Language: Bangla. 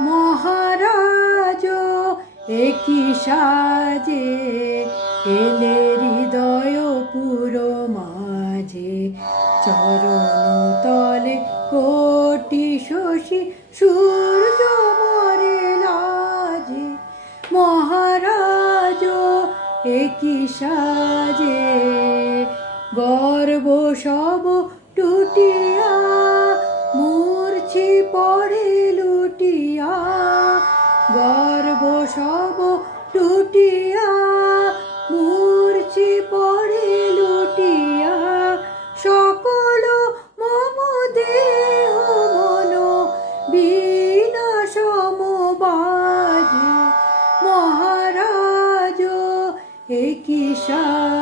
মহারাজ একই সাজে এলে হৃদয় পুরো মাঝে, চরণ তলে কোটি শশী সূর্য মরে লাজে। মহারাজ একই সাজে গর্ব সব টুটিয়া মূর্ছি পড়ে লুটিয়া, গর্ব সব টুটিয়া মূর্ছি পড়ে লুটিয়া, সকল মম দেহ মন বিনাশম বাজে। মহারাজ একই সাজে